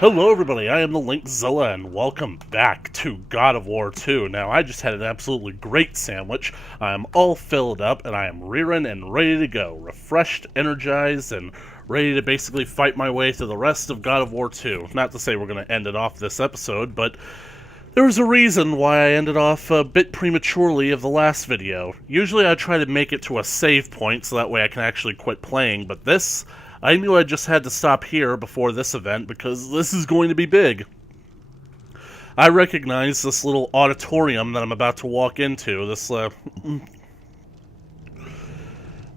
Hello everybody, I am the Linkzilla and welcome back to God of War 2. Now, I just had an absolutely great sandwich. I am all filled up and I am rearing and ready to go. Refreshed, energized, and ready to basically fight my way through the rest of God of War 2. Not to say we're going to end it off this episode, but there's a reason why I ended off a bit prematurely of the last video. Usually I try to make it to a save point so that way I can actually quit playing, but this, I knew I just had to stop here before this event because this is going to be big. I recognize this little auditorium that I'm about to walk into. This,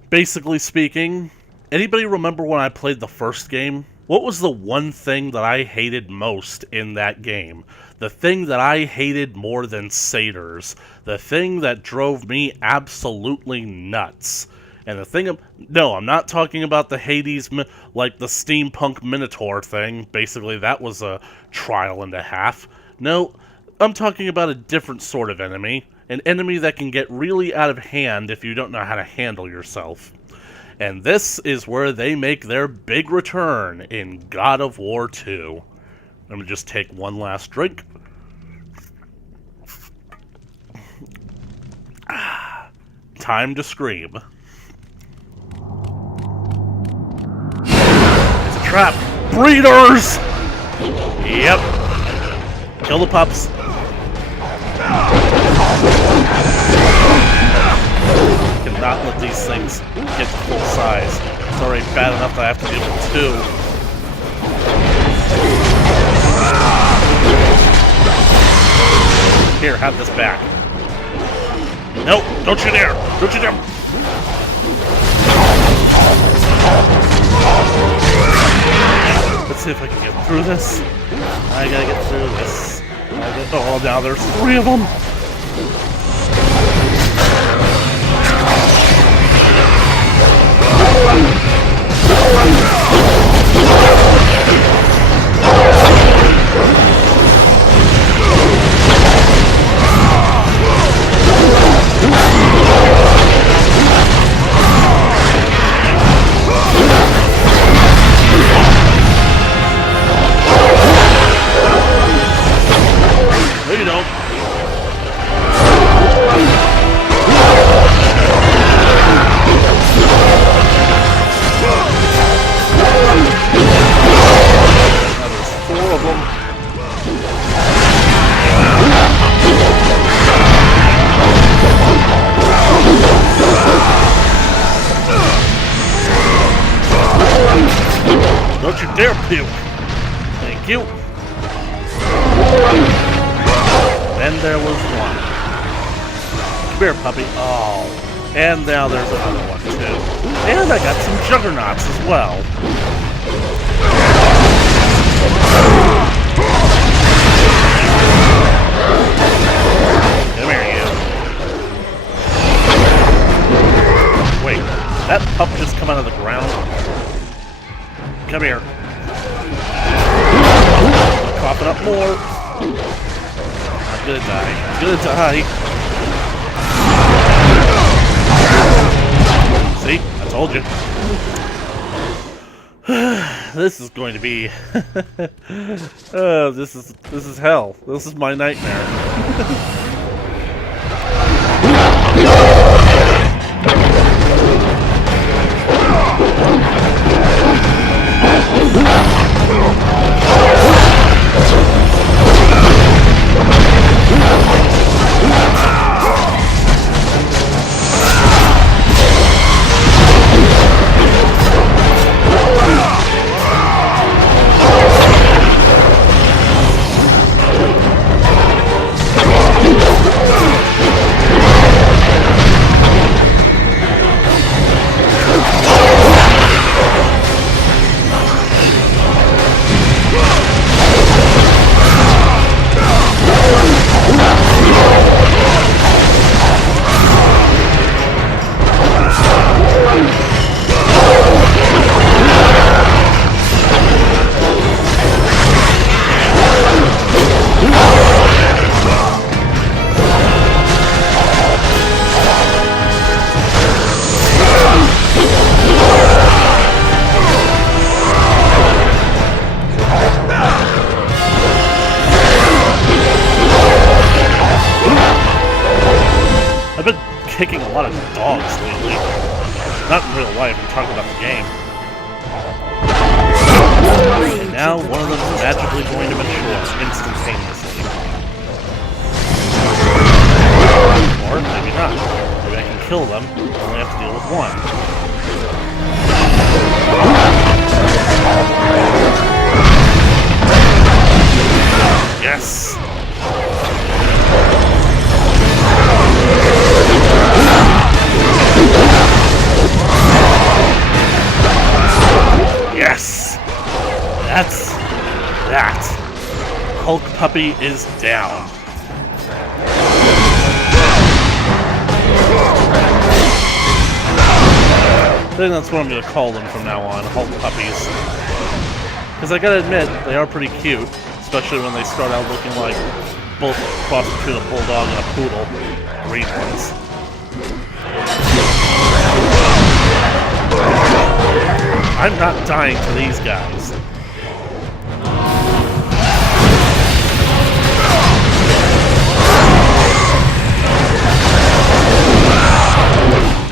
basically speaking, anybody remember when I played the first game? What was the one thing that I hated most in that game? The thing that I hated more than satyrs. The thing that drove me absolutely nuts. And the thing, no, I'm not talking about the Hades, like the steampunk Minotaur thing. Basically, that was a trial and a half. No, I'm talking about a different sort of enemy. An enemy that can get really out of hand if you don't know how to handle yourself. And this is where they make their big return in God of War 2. I'm going to just take one last drink. Time to scream. Trap! Breeders! Yep. Kill the pups. Cannot let these things get to full size. It's already bad enough that I have to deal with two. Here, have this back. Nope, don't you dare! Don't you dare! Let's see if I can get through this. I gotta get through this. Oh, now there's three of them! Don't you dare puke! Thank you! Then there was one. Come here, puppy. Oh. And now there's another one, too. And I got some juggernauts as well. Come here, you. Wait, did that pup just come out of the ground? Come here. Coughing up more. I'm gonna die. I'm gonna die. See? I told you. This is going to be this is hell. This is my nightmare. completely. Not in real life, I'm talking about the game. And now one of them is magically going to mature instantaneously. Or maybe not. Maybe I can kill them, I only have to deal with one. Yes! Yes! That's that. Hulk Puppy is down. I think that's what I'm going to call them from now on, Hulk Puppies. Because I gotta admit, they are pretty cute, especially when they start out looking like both cross between a bulldog and a poodle. Green ones. I'm not dying to these guys.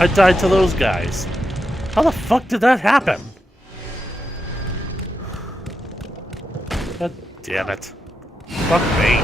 I died to those guys. How the fuck did that happen? God damn it. Fuck me.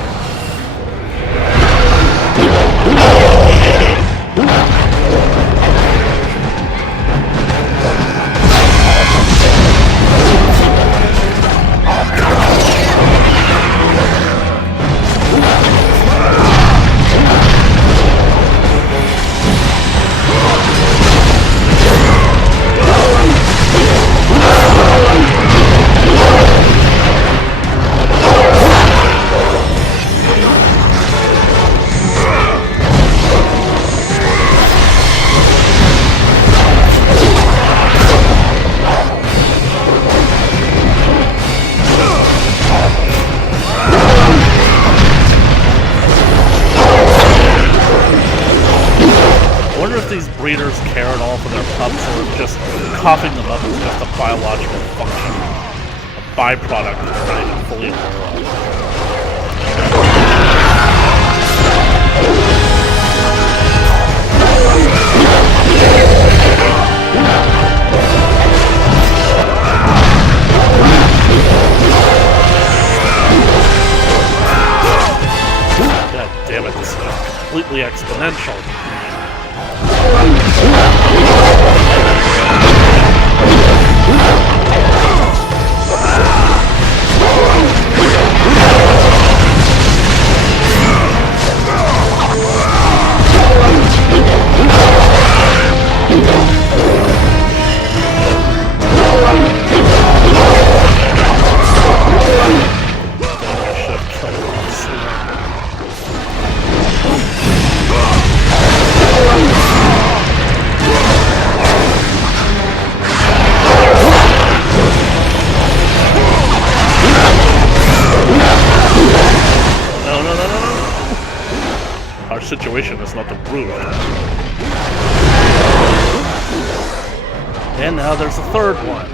Breeders care at all for their pups, or if just coughing them up is just a biological function, a byproduct that they're not even fully aware of. God damn it, this is completely exponential. Situation is not improved. And now there's a third one.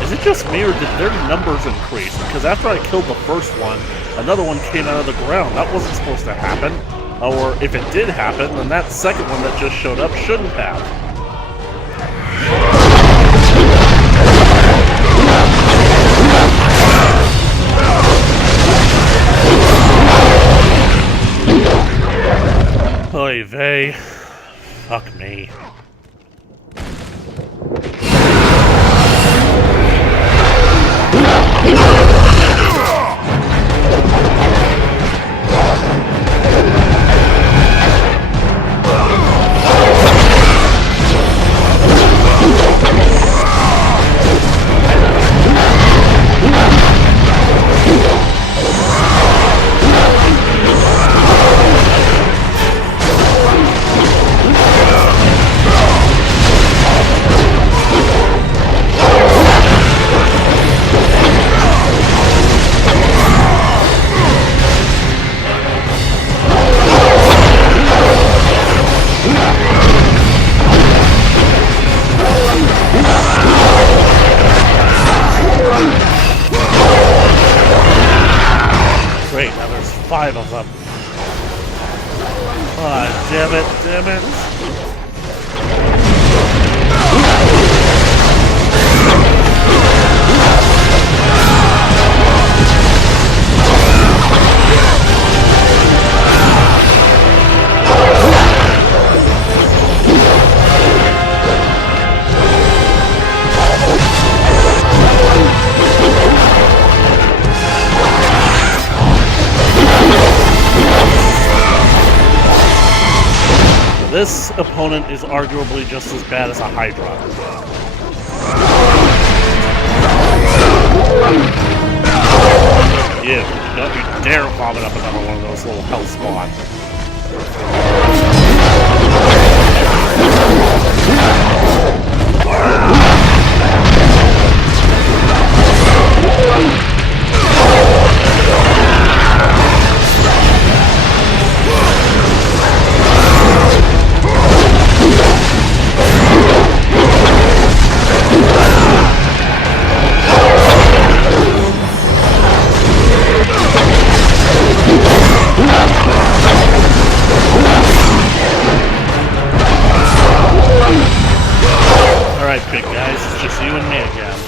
Is it just me, or did their numbers increase? Because after I killed the first one, another one came out of the ground. That wasn't supposed to happen. Or if it did happen, then that second one that just showed up shouldn't have. Oy vey. Fuck me. Great, now there's 5 of them. Ah, damn it, damn it. This opponent is arguably just as bad as a Hydra. You, don't you dare vomit up another one of those little hell spawn. Alright, big guys, it's just you and me again.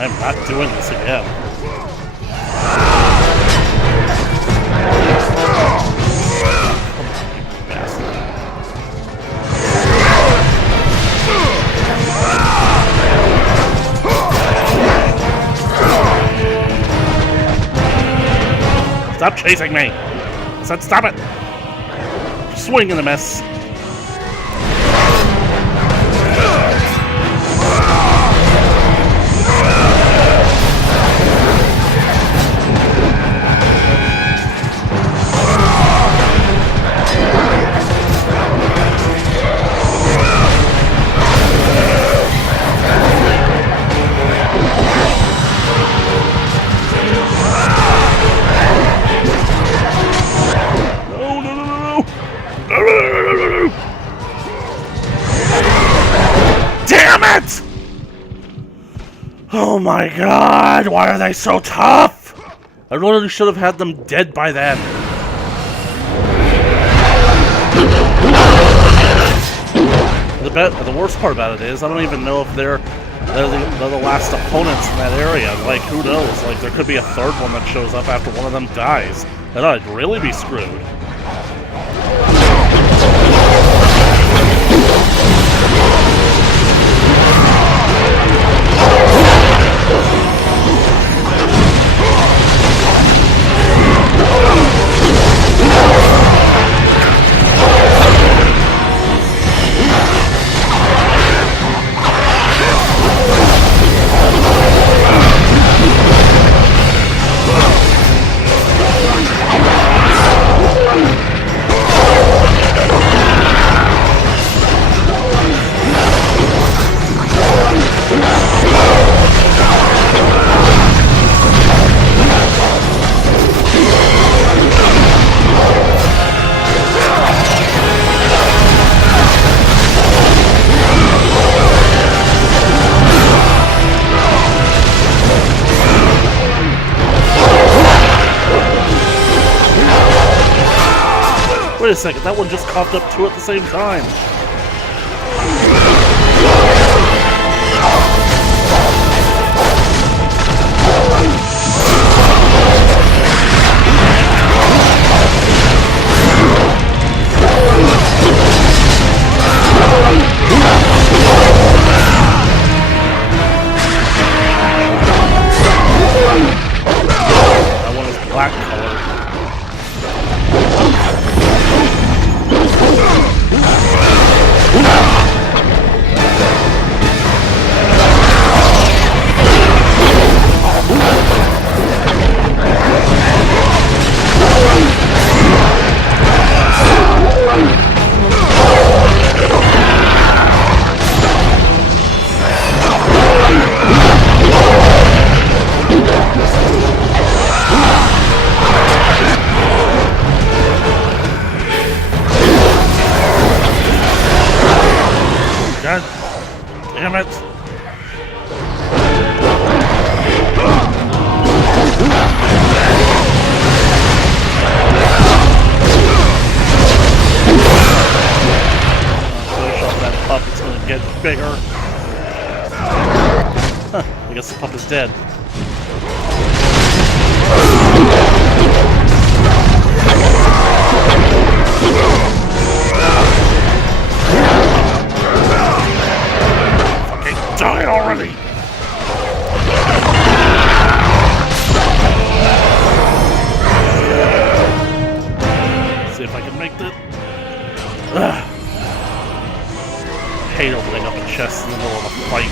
I'm not doing this again. Stop chasing me! I said stop it! Swing and a miss. Damn it! Oh my god, why are they so tough? I really should have had them dead by then. The worst part about it is, I don't even know if they're the last opponents in that area. Like, who knows? Like, there could be a third one that shows up after one of them dies. Then I'd really be screwed. Wait a second, that one just coughed up two at the same time. That one is black colored. dead. Fucking die already! See if I can make that. Ugh. Hate opening up a chest in the middle of a fight.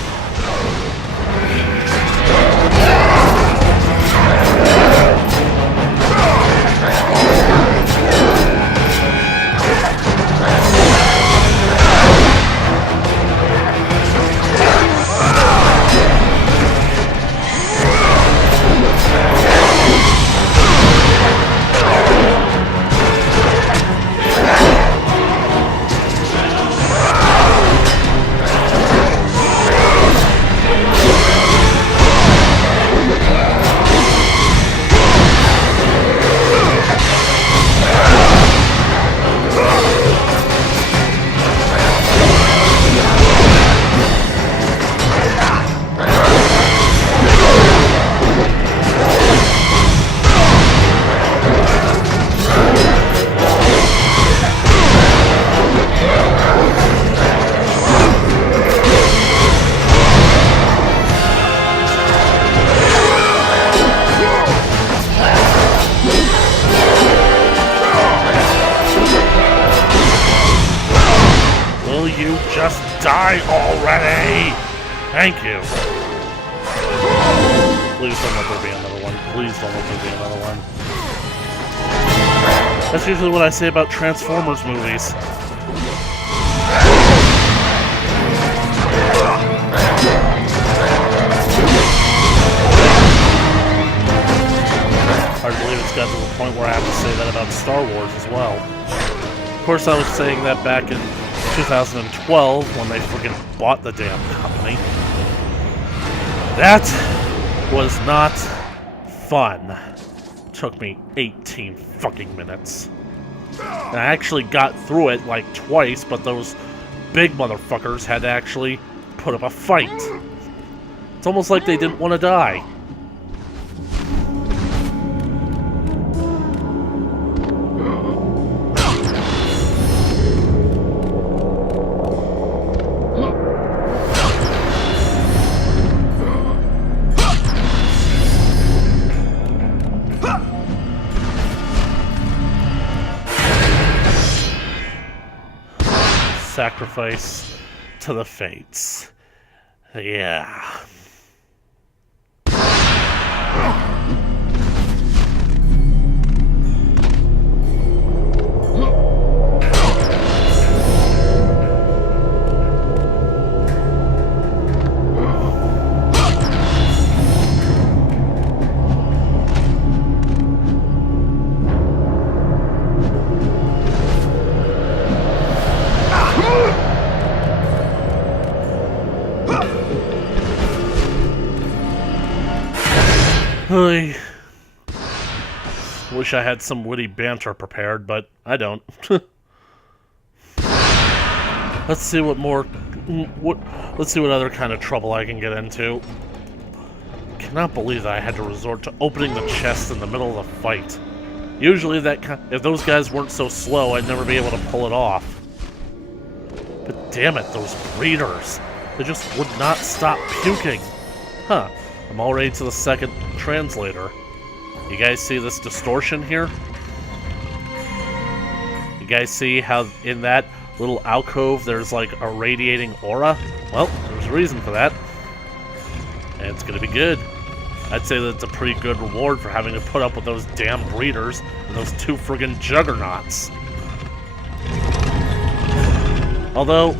Just die already! Thank you. Please don't let there be another one. Please don't let there be another one. That's usually what I say about Transformers movies. Hard to believe it's got to the point where I have to say that about Star Wars as well. Of course, I was saying that back in 2012 when they friggin' bought the damn company. That was not fun. Took me 18 fucking minutes. And I actually got through it like twice, but those big motherfuckers had to actually put up a fight. It's almost like they didn't want to die. Sacrifice to the fates. Yeah. I wish I had some witty banter prepared, but I don't. Let's see what other kind of trouble I can get into. Cannot believe that I had to resort to opening the chest in the middle of the fight. Usually if those guys weren't so slow, I'd never be able to pull it off. But damn it, those breeders. They just would not stop puking. Huh. I'm already to the second translator. You guys see this distortion here? You guys see how in that little alcove there's like a radiating aura? Well, there's a reason for that. And it's gonna be good. I'd say that it's a pretty good reward for having to put up with those damn breeders and those two friggin' juggernauts. Although,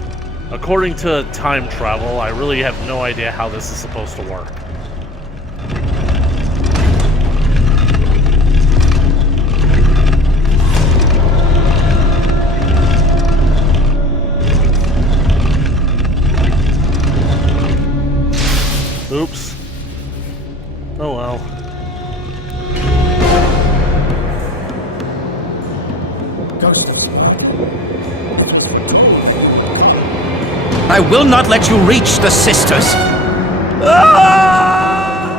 according to time travel, I really have no idea how this is supposed to work. Oops. Oh well. I will not let you reach the sisters. Ah!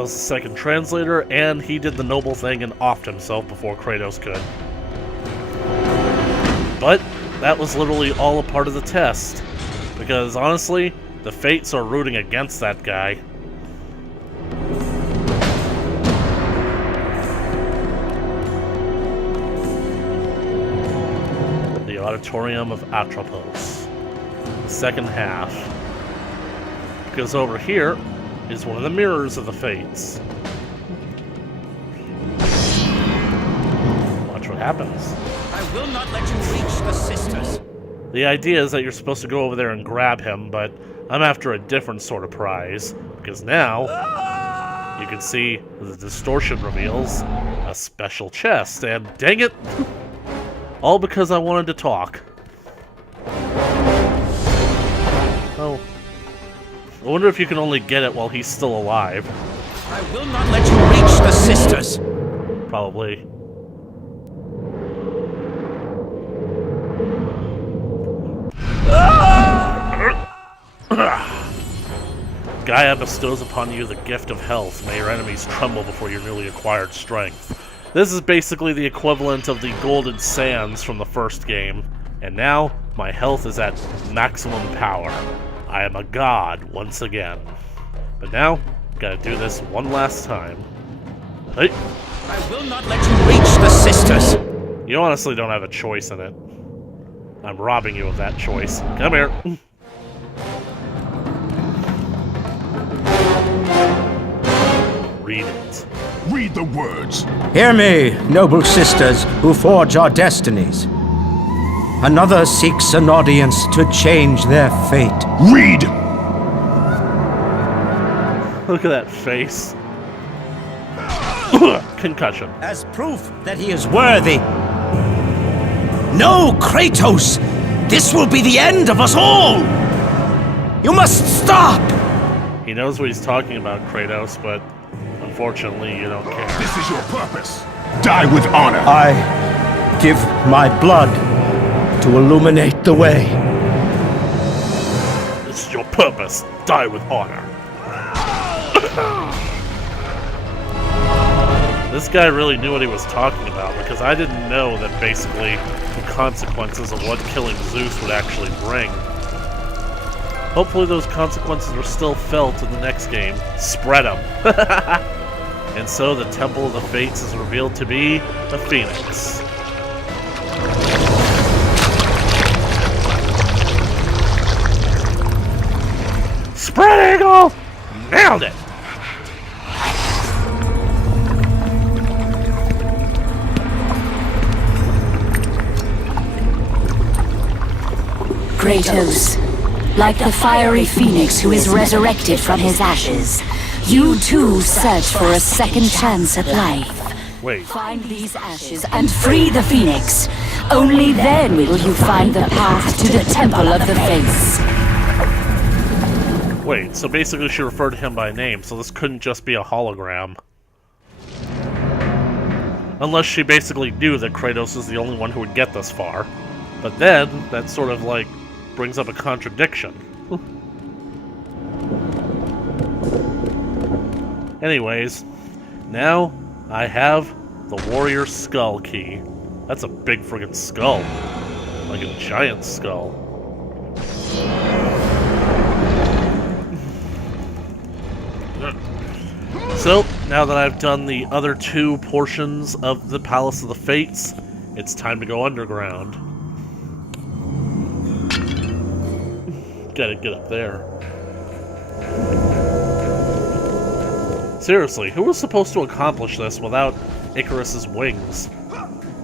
That was the second translator, and he did the noble thing and offed himself before Kratos could. But that was literally all a part of the test, because honestly, the Fates are rooting against that guy. The Auditorium of Atropos. The second half. Because over here is one of the mirrors of the Fates. Watch what happens. I will not let you reach the sisters. The idea is that you're supposed to go over there and grab him, but I'm after a different sort of prize. Because now, you can see the distortion reveals a special chest, and dang it! All because I wanted to talk. Oh. I wonder if you can only get it while he's still alive. I will not let you reach the sisters. Probably. Gaia bestows upon you the gift of health. May your enemies tremble before your newly acquired strength. This is basically the equivalent of the Golden Sands from the first game. And now, my health is at maximum power. I am a god once again. But now, gotta do this one last time. Hey! I will not let you reach the sisters. You honestly don't have a choice in it. I'm robbing you of that choice. Come here. Read it. Read the words. Hear me, noble sisters who forge our destinies. Another seeks an audience to change their fate. Read! Look at that face. Concussion. As proof that he is worthy. No, Kratos! This will be the end of us all! You must stop! He knows what he's talking about, Kratos, but unfortunately you don't care. This is your purpose. Die with honor. I give my blood to illuminate the way. This is your purpose. Die with honor. This guy really knew what he was talking about, because I didn't know that basically the consequences of what killing Zeus would actually bring. Hopefully those consequences are still felt in the next game. Spread them. And so the Temple of the Fates is revealed to be the Phoenix. Spread Eagle! Nailed it! Kratos, like the fiery phoenix who is resurrected from his ashes, you too search for a second chance at life. Wait. Find these ashes and free the phoenix. Only then will you find the path to the Temple of the Fates. Wait, so basically she referred to him by name, so this couldn't just be a hologram. Unless she basically knew that Kratos is the only one who would get this far. But then, that sort of, like, brings up a contradiction. Anyways, now I have the Warrior Skull Key. That's a big friggin' skull. Like a giant skull. So, now that I've done the other two portions of the Palace of the Fates, it's time to go underground. Gotta get up there. Seriously, who was supposed to accomplish this without Icarus's wings?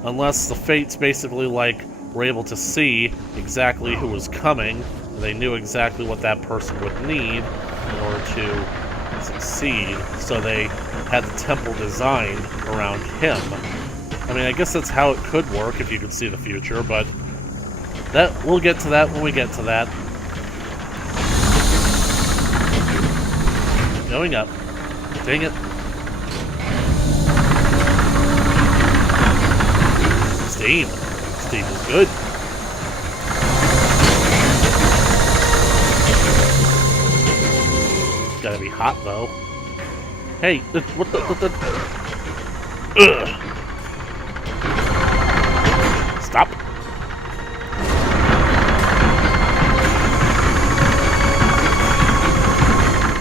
Unless the Fates basically, like, were able to see exactly who was coming, and they knew exactly what that person would need in order to succeed, so they had the temple designed around him. I mean, I guess that's how it could work if you could see the future, but we'll get to that when we get to that. Going up. Dang it. Steam. Steam is good. Gotta be hot, though. Hey, what the? Ugh. Stop.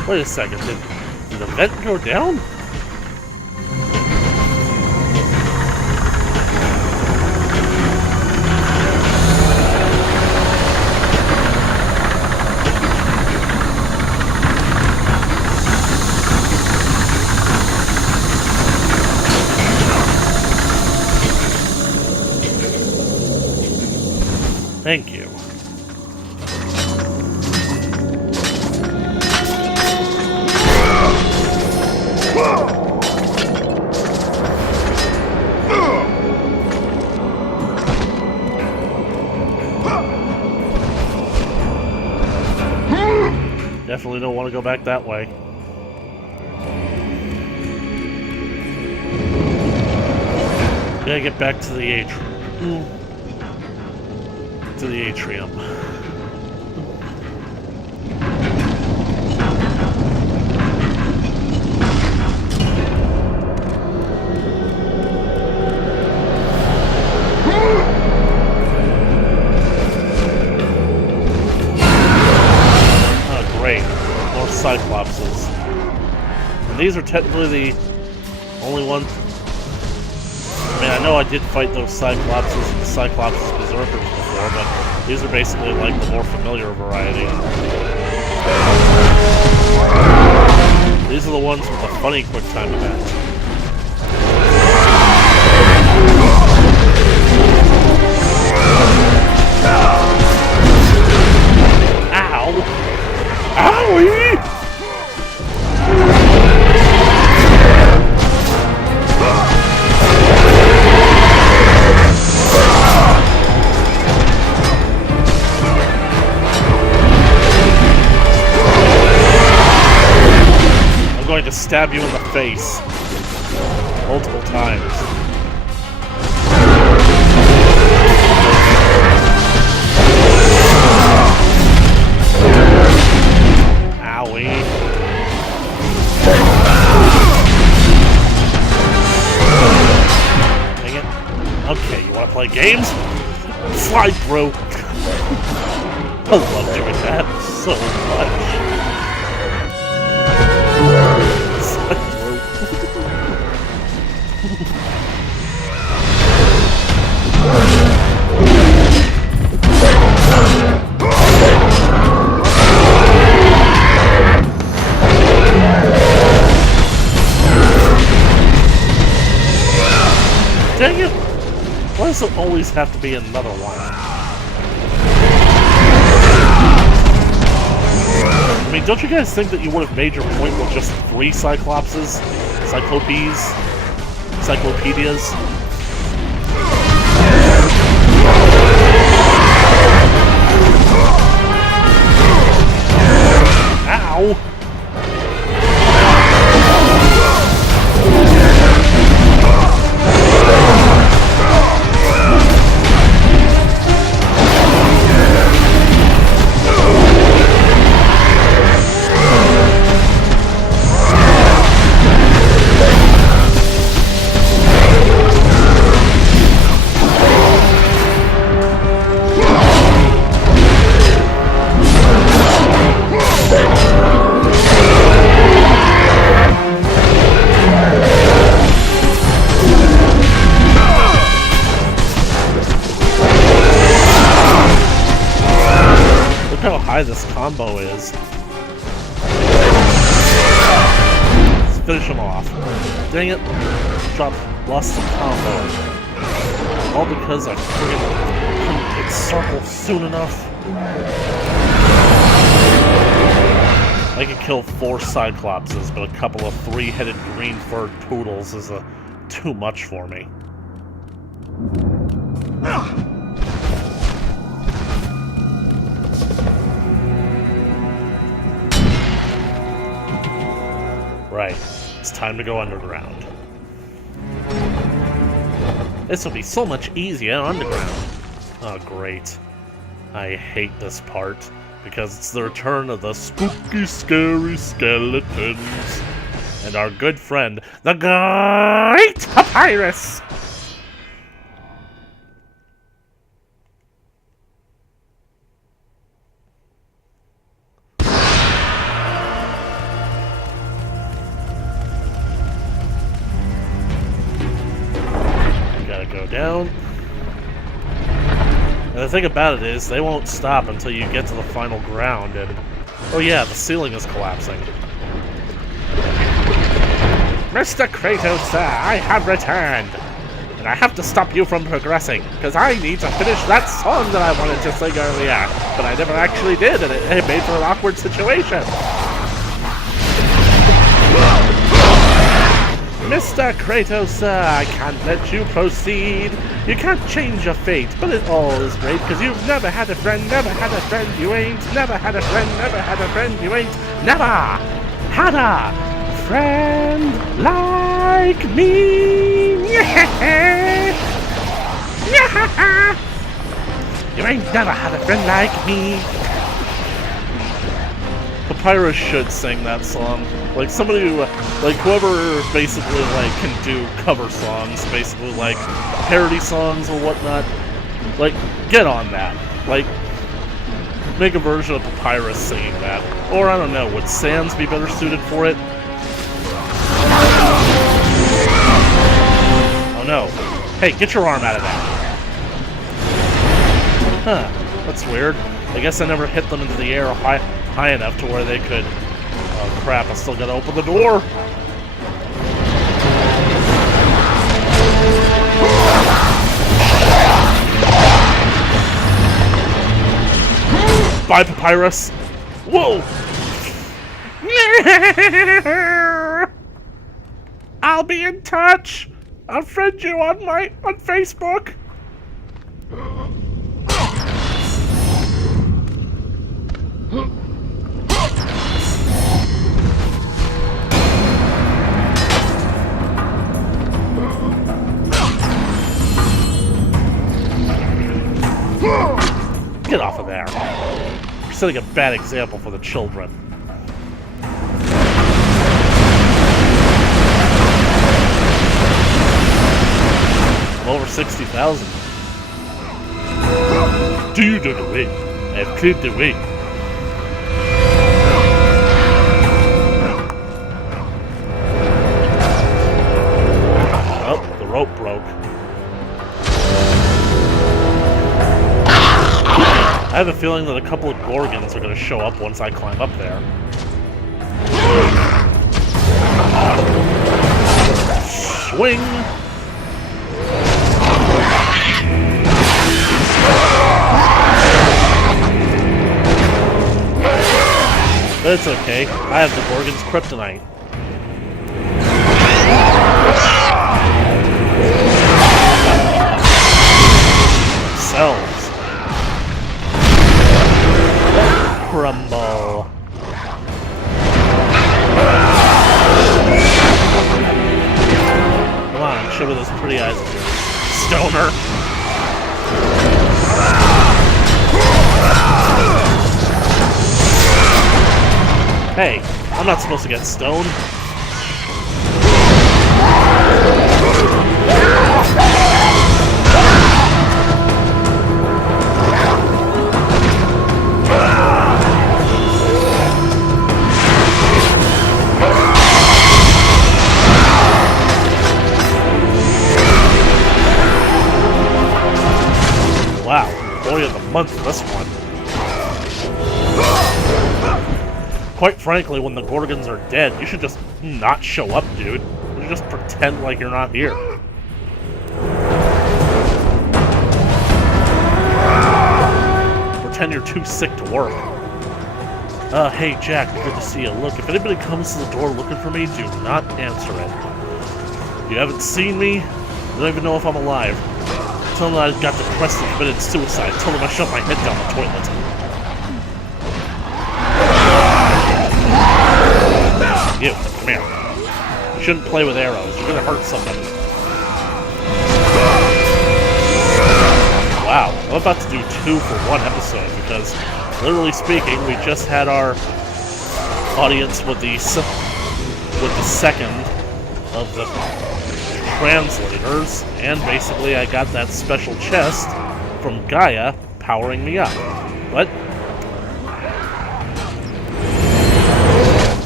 Wait a second, did the vent go down? Thank you. Definitely don't want to go back that way. Gotta get back to the atrium. To the atrium. Oh, great. More Cyclopses. And these are technically the only ones. I mean, I know I did fight those Cyclopses and the Cyclopses Berserkers before, but these are basically like the more familiar variety. These are the ones with the funny quick time event. Ow! Owie! I'm going to stab you in the face multiple times. Owie. Dang it. Okay, you want to play games? Slide through. I love doing that so much. Dang it! Why does it always have to be another one? I mean, don't you guys think that you would have made your point with just 3 Cyclopses? Cyclopedias? Ow! How high this combo is. Let's finish him off. Dang it. Lost the combo. All because I friggin' couldn't hit circle soon enough. I could kill 4 Cyclopses, but a couple of 3-headed green furred poodles is too much for me. Right, it's time to go underground. This will be so much easier underground. Oh, great. I hate this part, because it's the return of the spooky, scary skeletons. and our good friend, the Great Papyrus! Gotta go down. And the thing about it is, they won't stop until you get to the final ground, and... oh yeah, the ceiling is collapsing. Mr. Kratos, sir, I have returned! And I have to stop you from progressing, because I need to finish that song that I wanted to sing earlier, but I never actually did, and it made for an awkward situation. Mr. Kratos, sir, I can't let you proceed. You can't change your fate, but it all is great, because you've never had a friend, never had a friend, you ain't. Never had a friend, never had a friend, you ain't. Never had a friend like me. You ain't never had a friend like me. Papyrus should sing that song. Like, somebody who, like, whoever basically, like, can do cover songs, basically, like, parody songs or whatnot, like, get on that. Like, make a version of Papyrus singing that. Or, I don't know, would Sans be better suited for it? Oh no. Hey, get your arm out of that. Huh, that's weird. I guess I never hit them into the air high enough to where they could... oh crap, I still gotta open the door! Bye, Papyrus! Whoa! I'll be in touch! I'll friend you on Facebook! Get off of there. You're setting a bad example for the children. I'm over 60,000. Do you know the way? I have cleared the way. Oh, the rope broke. I have a feeling that a couple of Gorgons are going to show up once I climb up there. Swing! But it's okay. I have the Gorgon's kryptonite. Cells. Crumble. Come on, show me those pretty eyes of yours. Stoner. Hey, I'm not supposed to get stoned. Wow, boy of the month, this one. Quite frankly, when the Gorgons are dead, you should just not show up, dude. You should just pretend like you're not here. Pretend you're too sick to work. Hey Jack, good to see you. Look, if anybody comes to the door looking for me, do not answer it. You haven't seen me, you don't even know if I'm alive. Tell them I got depressed and committed suicide. Tell them I shoved my head down the toilet. You, come here. You shouldn't play with arrows. You're gonna hurt somebody. Wow, I'm about to do 2 for 1 episode because, literally speaking, we just had our audience with the with the second of the translators, and basically I got that special chest from Gaia powering me up. What?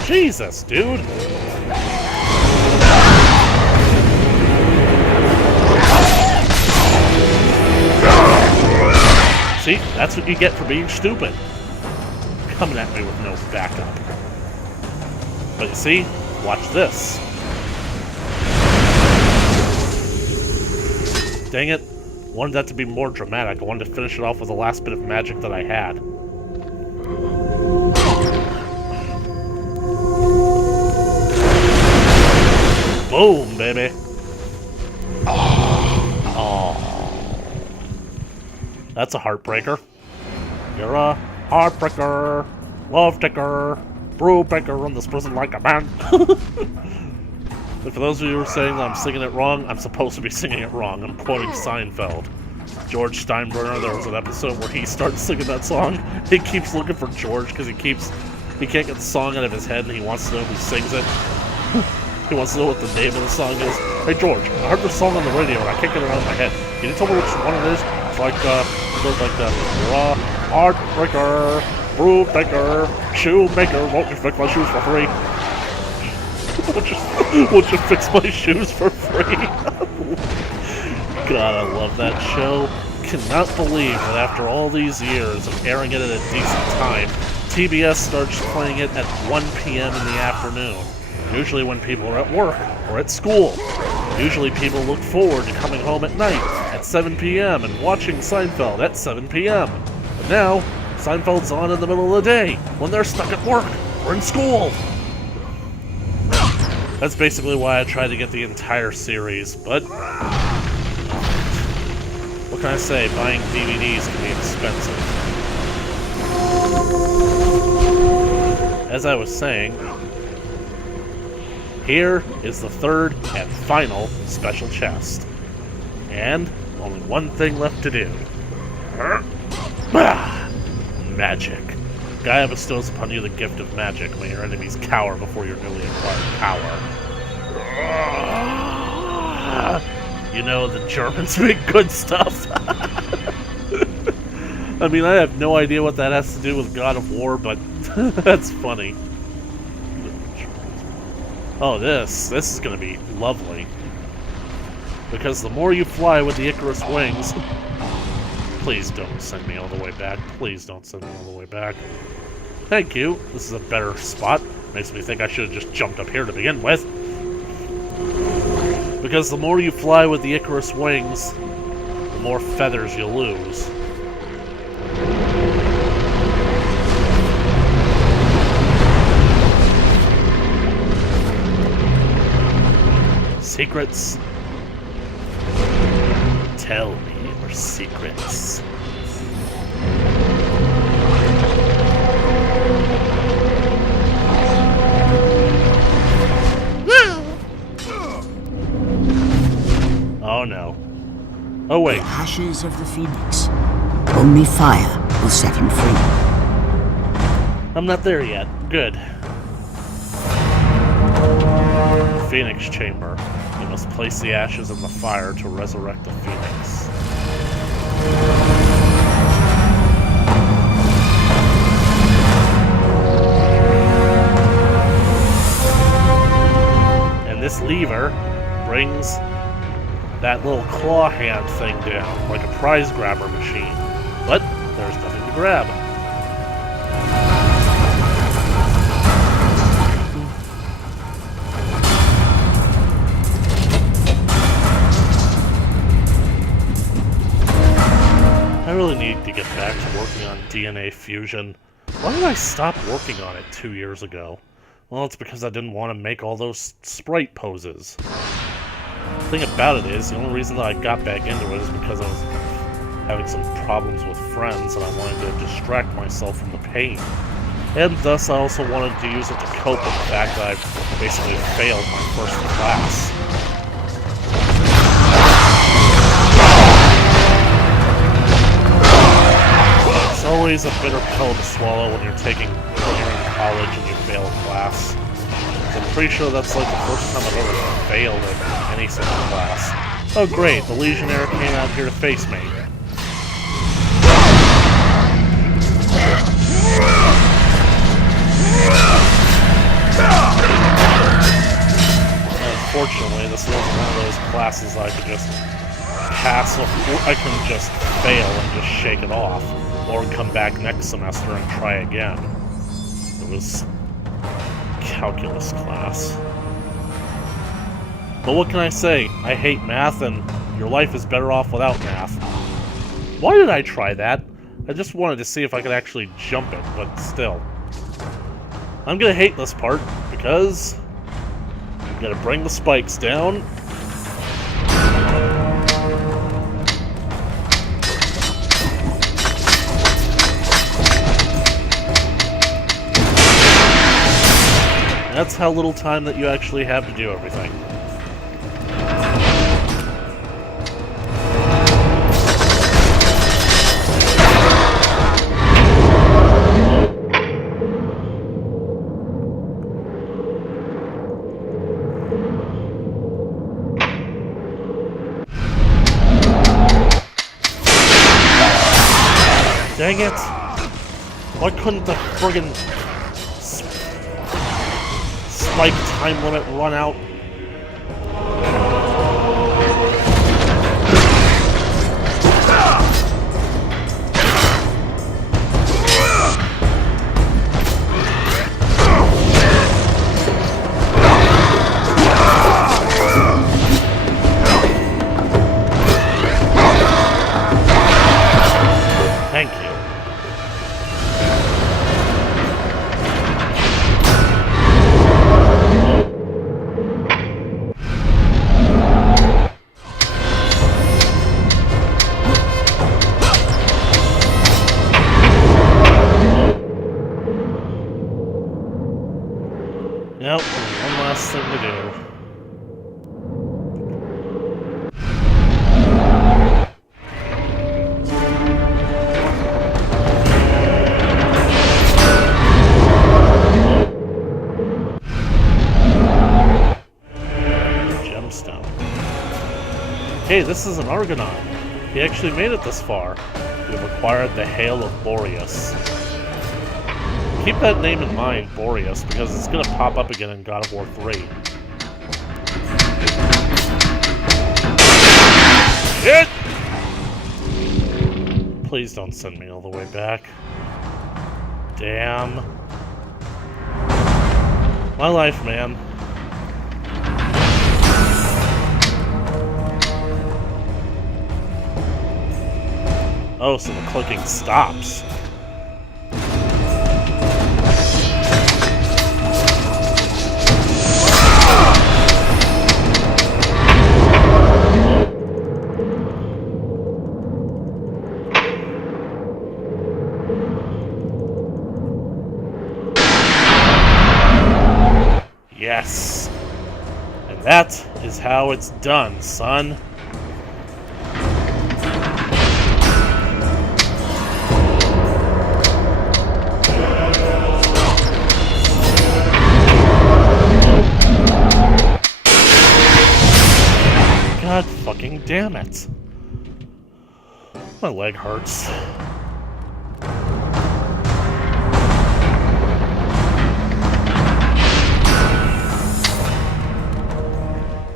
Jesus, dude! See? That's what you get for being stupid. Coming at me with no backup. But you see? Watch this. Dang it. I wanted that to be more dramatic. I wanted to finish it off with the last bit of magic that I had. Boom, baby. Oh. That's a heartbreaker. You're a heartbreaker, love taker, brew baker, run this prison like a man. And for those of you who are saying that I'm singing it wrong, I'm supposed to be singing it wrong. I'm quoting Seinfeld. George Steinbrenner, there was an episode where he starts singing that song. He keeps looking for George because he can't get the song out of his head and he wants to know who sings it. He wants to know what the name of the song is. Hey George, I heard this song on the radio and I can't get it out of my head. Can you tell me which one it is? It's like, it goes like that. You're a heartbreaker, brew baker, shoemaker, won't you fix my shoes for free? Won't you fix my shoes for free? God, I love that show. Cannot believe that after all these years of airing it at a decent time, TBS starts playing it at 1 p.m. in the afternoon. Usually when people are at work or at school. Usually people look forward to coming home at night at 7 p.m. and watching Seinfeld at 7 p.m. But now, Seinfeld's on in the middle of the day when they're stuck at work or in school. That's basically why I tried to get the entire series, but what can I say? Buying DVDs can be expensive. As I was saying, here is the third and final special chest. And only one thing left to do. Magic. Gaia bestows upon you the gift of magic when your enemies cower before your newly acquired power. You know, the Germans make good stuff. I mean, I have no idea what that has to do with God of War, but that's funny. Oh, this is gonna be lovely. Because the more you fly with the Icarus wings... Please don't send me all the way back. Please don't send me all the way back. Thank you. This is a better spot. Makes me think I should have just jumped up here to begin with. Because the more you fly with the Icarus wings, the more feathers you lose. Secrets? Tell me your secrets. Oh no. Oh wait. The ashes of the Phoenix. Only fire will set him free. I'm not there yet. Good. Phoenix Chamber. You must place the ashes in the fire to resurrect the Phoenix. And this lever brings that little claw hand thing down, like a prize grabber machine. But there's nothing to grab. I really need to get back to working on DNA fusion. Why did I stop working on it 2 years ago? Well, it's because I didn't want to make all those sprite poses. The thing about it is, the only reason that I got back into it is because I was having some problems with friends and I wanted to distract myself from the pain. And thus I also wanted to use it to cope with the fact that I basically failed my first class. It's always a bitter pill to swallow when you're in college and you fail a class. So I'm pretty sure that's like the first time I've ever failed at any single class. Oh great, the Legionnaire came out here to face me. Unfortunately, this wasn't one of those classes I could just pass, or I can just fail and just shake it off, or come back next semester and try again. It was calculus class. But what can I say? I hate math, and your life is better off without math. Why did I try that? I just wanted to see if I could actually jump it, but still. I'm gonna hate this part, because I'm gonna bring the spikes down. That's how little time that you actually have to do everything. Dang it! Why couldn't the friggin' spike time limit run out? Thank you. Yep, one last thing to do. Gemstone. Hey, this is an Argonaut. He actually made it this far. We've acquired the Hail of Boreas. Keep that name in mind, Boreas, because it's going to pop up again in God of War 3. Shit! Please don't send me all the way back. Damn. My life, man. Oh, so the clicking stops. Yes. And that is how it's done, son. God fucking damn it. My leg hurts.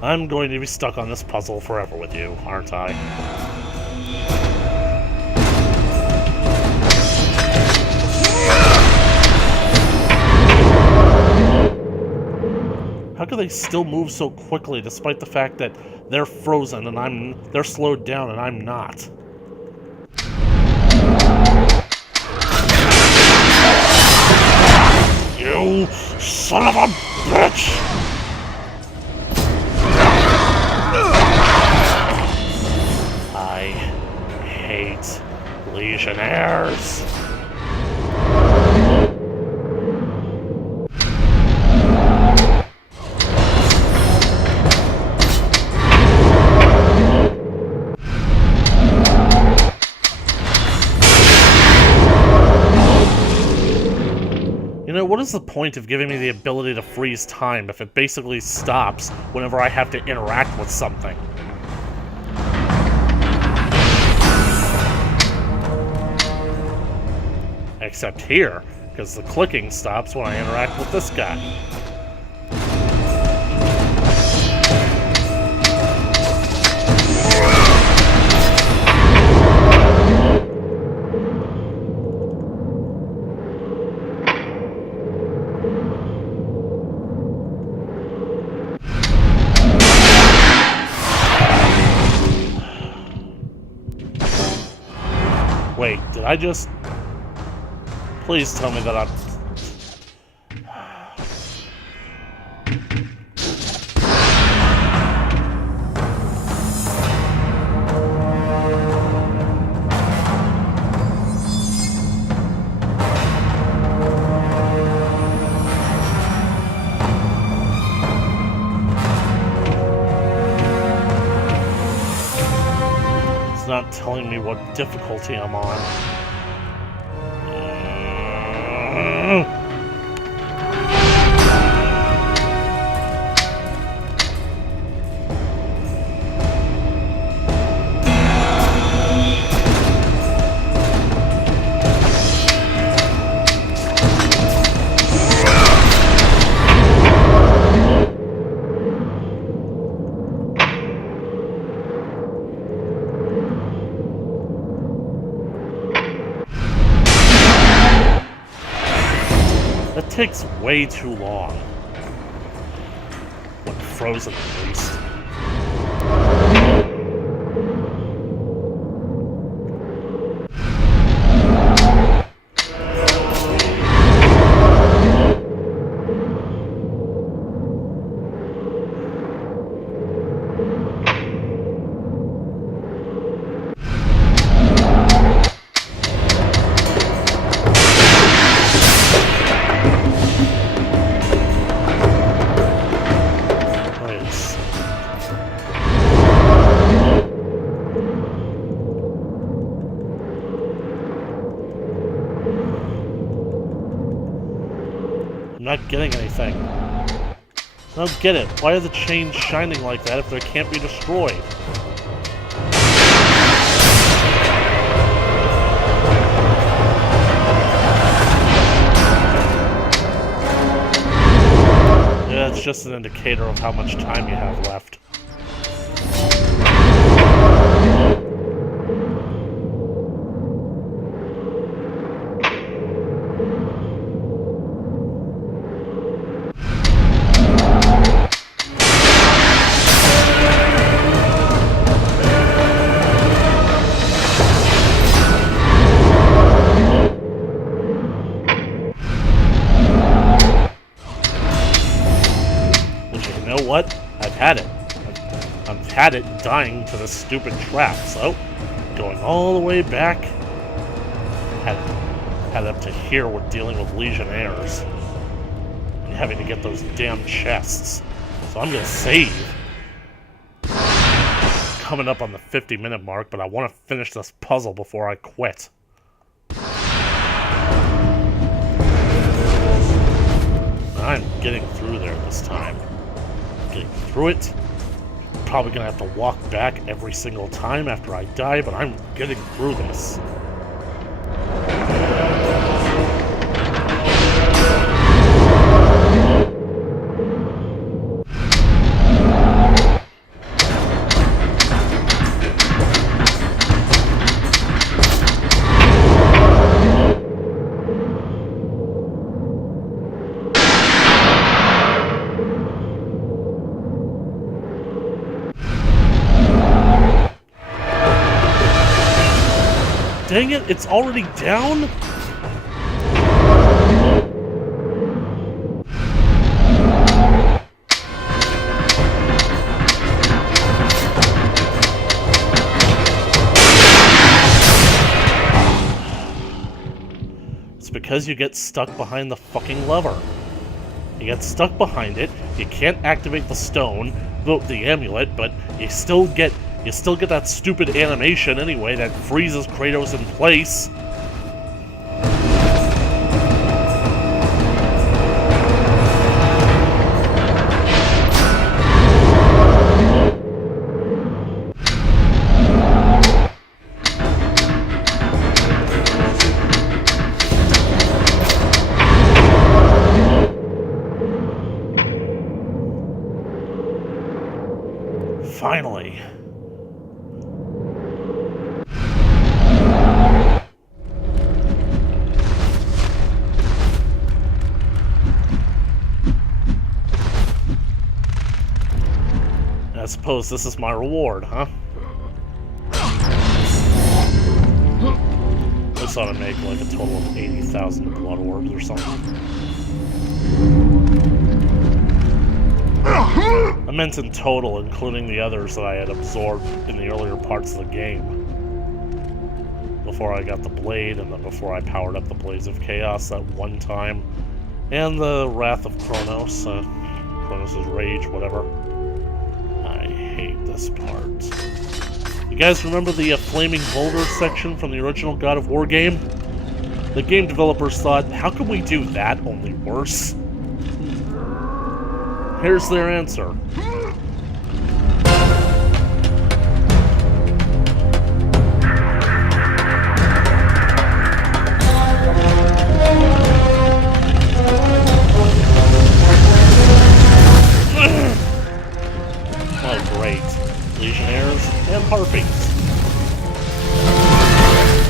I'm going to be stuck on this puzzle forever with you, aren't I? How can they still move so quickly despite the fact that they're frozen and they're slowed down and I'm not? You son of a bitch! I hate Legionnaires. You know, what is the point of giving me the ability to freeze time if it basically stops whenever I have to interact with something? Except here, because the clicking stops when I interact with this guy. Wait, did I just... Please tell me that I'm... It's not telling me what difficulty I'm on. That takes way too long. When frozen, at least. I'm not getting anything. I don't get it. Why are the chains shining like that if they can't be destroyed? Yeah, it's just an indicator of how much time you have left. You know what? I've had it. I've had it dying to this stupid trap, so going all the way back, had up to here with dealing with Legionnaires and having to get those damn chests. So I'm gonna save. Coming up on the 50-minute mark, but I want to finish this puzzle before I quit. I'm getting through there this time. Getting through it. Probably gonna have to walk back every single time after I die, but I'm getting through this. Dang it, it's already down? It's because you get stuck behind the fucking lever. You get stuck behind it, you can't activate the stone, the amulet, but you still get that stupid animation anyway that freezes Kratos in place. Finally. I suppose this is my reward, huh? This ought to make like a total of 80,000 blood orbs or something. I meant in total, including the others that I had absorbed in the earlier parts of the game. Before I got the blade, and then before I powered up the Blades of Chaos that one time. And the Wrath of Kronos, Kronos' Rage, whatever. I hate this part. You guys remember the Flaming Boulder section from the original God of War game? The game developers thought, how can we do that, only worse? Here's their answer. Oh, great. Legionnaires and Harpies.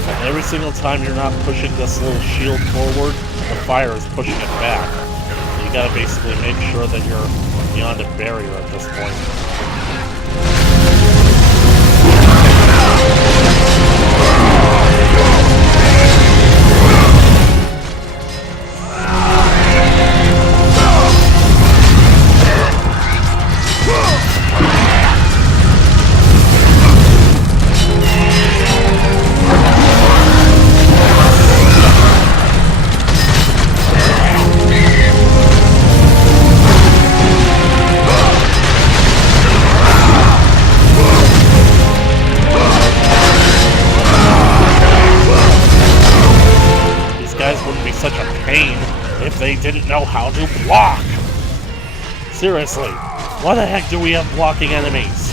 And every single time you're not pushing this little shield forward, the fire is pushing it back. So you gotta basically make sure that you're beyond a barrier at this point. Such a pain if they didn't know how to block. Seriously, why the heck do we have blocking enemies?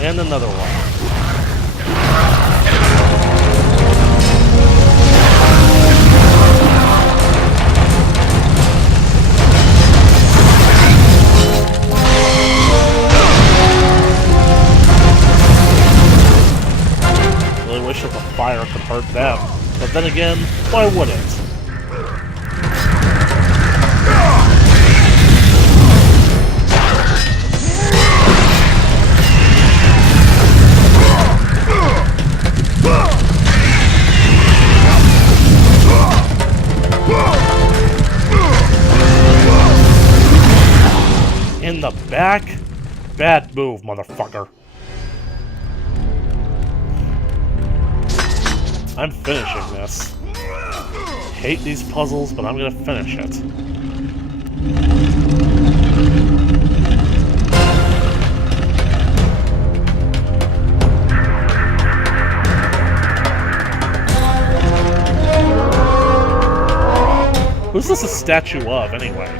And another one. Really wish that the fire could hurt them, but then again, why would it? In the back? Bad move, motherfucker. I'm finishing this. Hate these puzzles, but I'm gonna finish it. Who's this a statue of, anyway?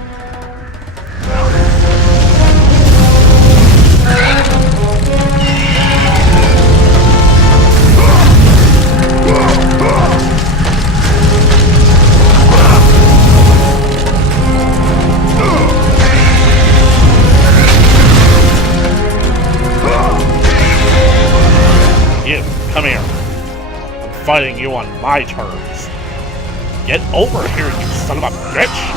You, come here. I'm fighting you on my terms. Get over here, you son of a bitch!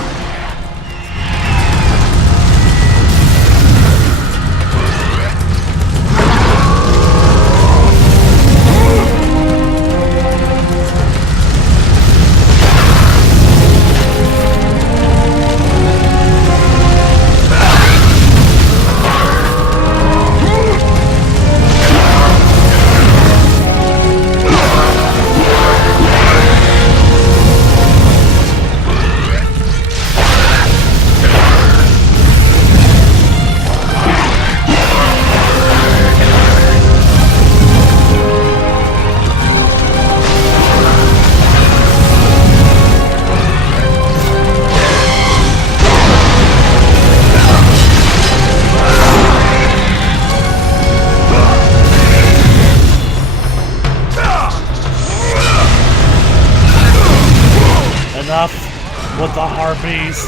enough with the harpies.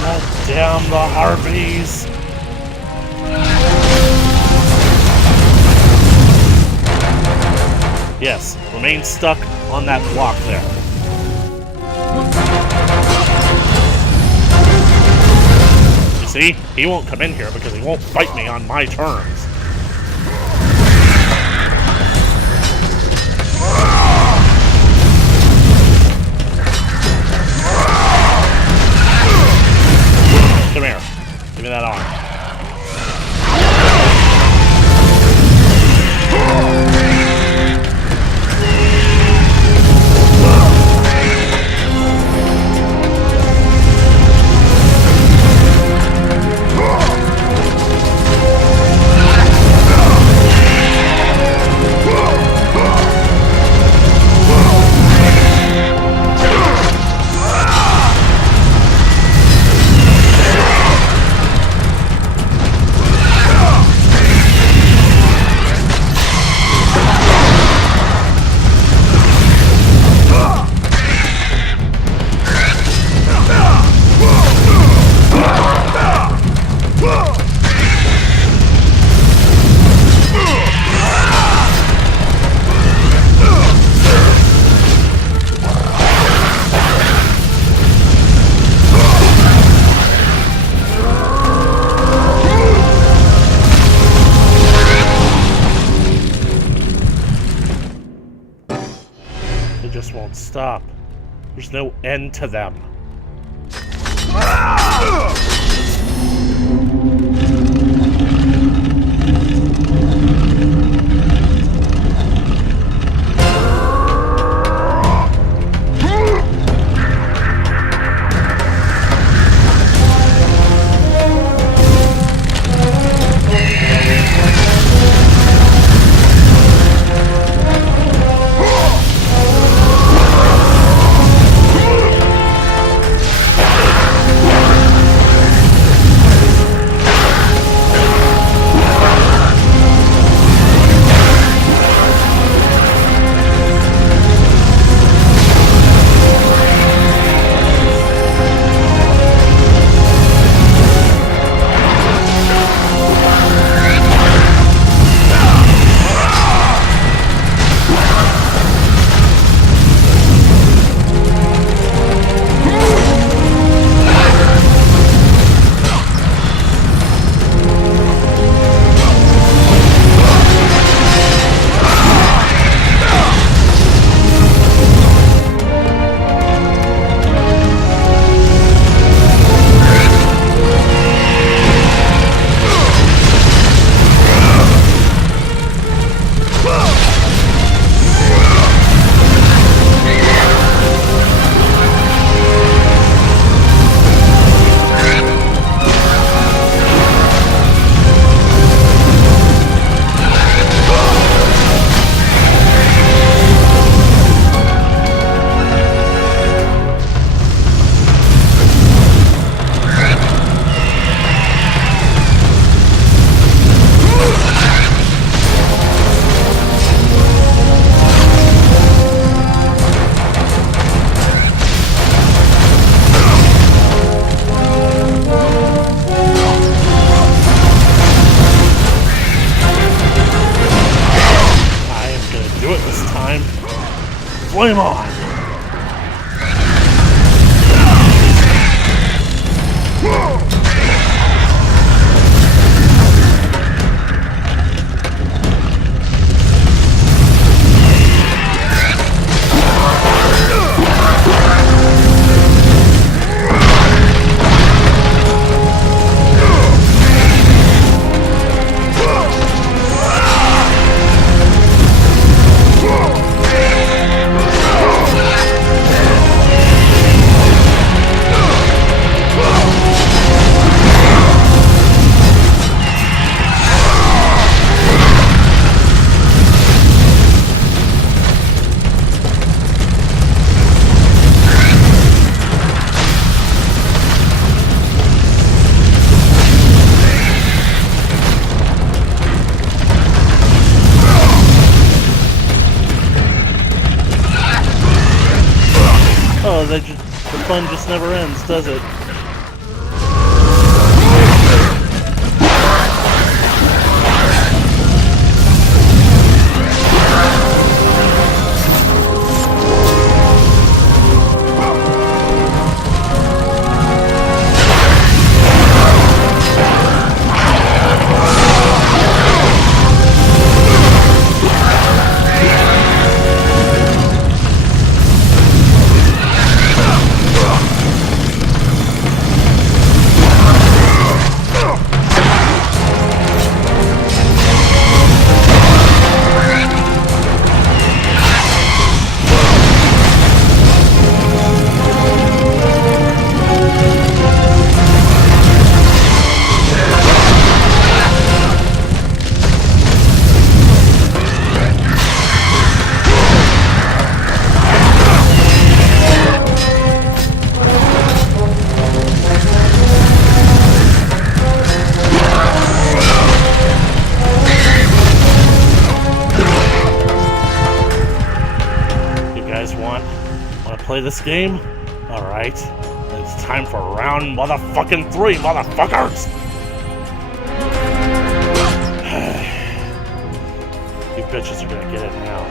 God damn the harpies. Yes, remain stuck on that block there. You see? He won't come in here because he won't fight me on my terms. Come here. Give me that arm. Won't stop. There's no end to them. Flame on! Oh, they just The fun just never ends, does it? Play this game? Alright. It's time for round motherfucking 3, motherfuckers! You bitches are gonna get it now.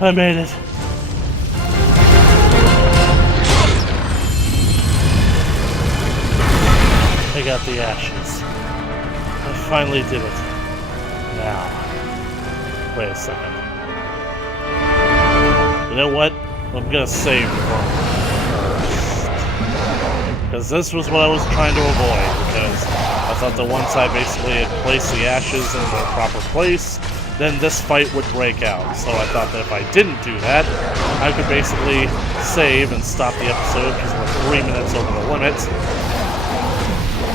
I made it. I got the ashes. I finally did it. Now, wait a second. You know what? I'm gonna save first. Because this was what I was trying to avoid. Because I thought that once I basically had placed the ashes in their proper place, then this fight would break out. So I thought that if I didn't do that, I could basically save and stop the episode because we're 3 minutes over the limit.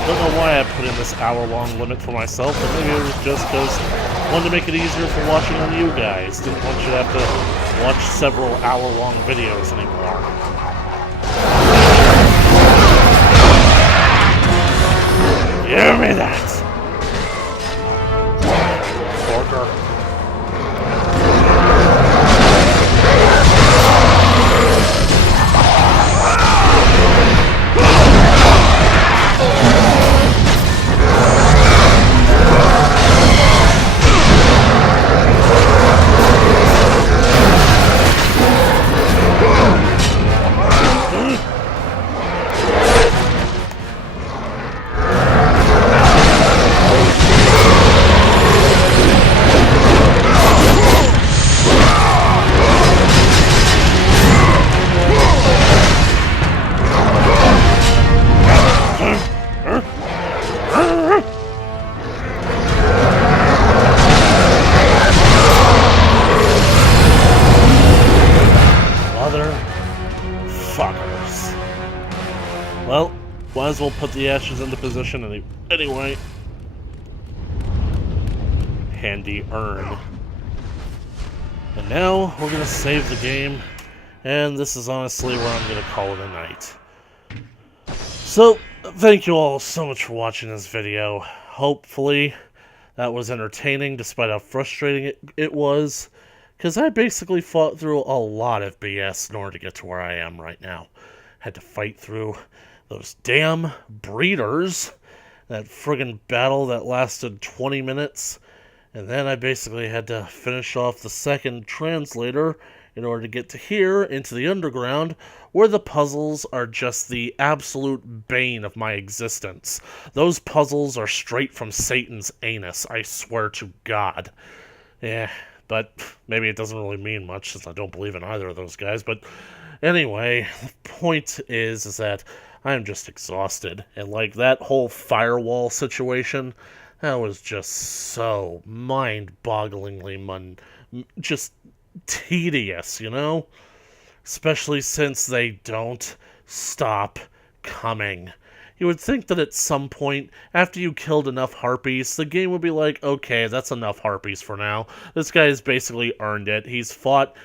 Don't know why I put in this hour-long limit for myself, but maybe it was just because I wanted to make it easier for watching on you guys. Didn't want you to have to watch several hour-long videos anymore. Give me that! Porker. Well, might as well put the ashes into position anyway. Handy urn. And now we're gonna save the game, and this is honestly where I'm gonna call it a night. So, thank you all so much for watching this video. Hopefully that was entertaining despite how frustrating it was, because I basically fought through a lot of BS in order to get to where I am right now. Had to fight through those damn breeders, that friggin' battle that lasted 20 minutes, and then I basically had to finish off the second translator in order to get to here, into the underground, where the puzzles are just the absolute bane of my existence. Those puzzles are straight from Satan's anus, I swear to God. Yeah, but maybe it doesn't really mean much, since I don't believe in either of those guys, but anyway, the point is that I'm just exhausted, and like that whole firewall situation, that was just so mind-bogglingly just tedious, you know? Especially since they don't stop coming. You would think that at some point, after you killed enough harpies, the game would be like, okay, that's enough harpies for now. This guy has basically earned it. He's fought,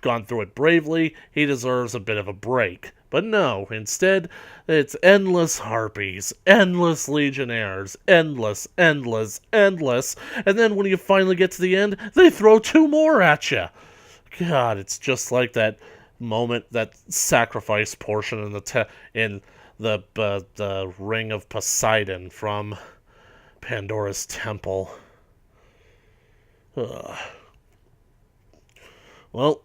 gone through it bravely, he deserves a bit of a break. But no, instead, it's endless harpies, endless legionnaires, endless, endless, endless, and then when you finally get to the end, they throw 2 more at you. God, it's just like that moment, that sacrifice portion in the Ring of Poseidon from Pandora's Temple. Ugh. Well,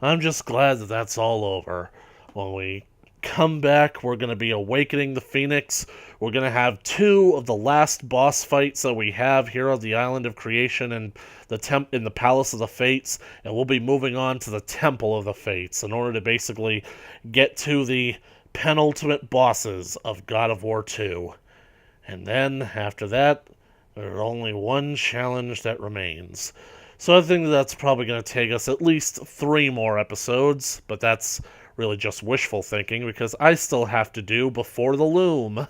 I'm just glad that that's all over. When we come back, we're going to be awakening the Phoenix. We're going to have 2 of the last boss fights that we have here on the Island of Creation and in the Palace of the Fates, and we'll be moving on to the Temple of the Fates in order to basically get to the penultimate bosses of God of War 2. And then, after that, there's only one challenge that remains. So I think that's probably going to take us at least 3 more episodes, but that's really just wishful thinking because I still have to do Before the Loom.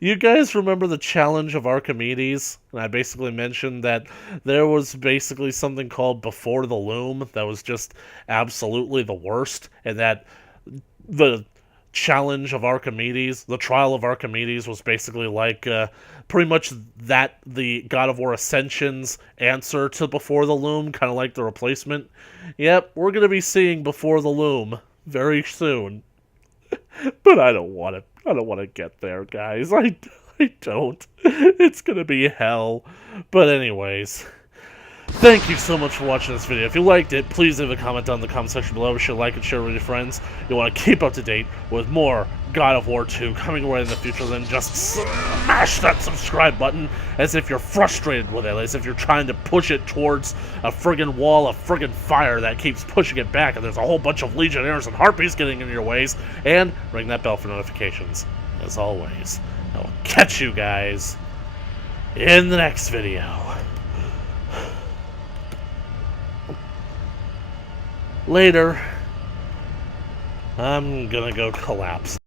You guys remember the challenge of Archimedes? And I basically mentioned that there was basically something called Before the Loom that was just absolutely the worst, and that the challenge of Archimedes, the trial of Archimedes, was basically like pretty much that the God of War Ascension's answer to Before the Loom, kind of like the replacement. Yep, we're going to be seeing Before the Loom very soon. But I don't want to get there, guys. I don't. It's going to be hell. But anyways, thank you so much for watching this video. If you liked it, please leave a comment down in the comment section below. Be sure to like and share with your friends. You want to keep up to date with more God of War 2 coming right in the future, then just smash that subscribe button as if you're frustrated with it, as if you're trying to push it towards a friggin' wall of friggin' fire that keeps pushing it back, and there's a whole bunch of legionnaires and harpies getting in your ways, and ring that bell for notifications. As always, I will catch you guys in the next video. Later. I'm gonna go collapse.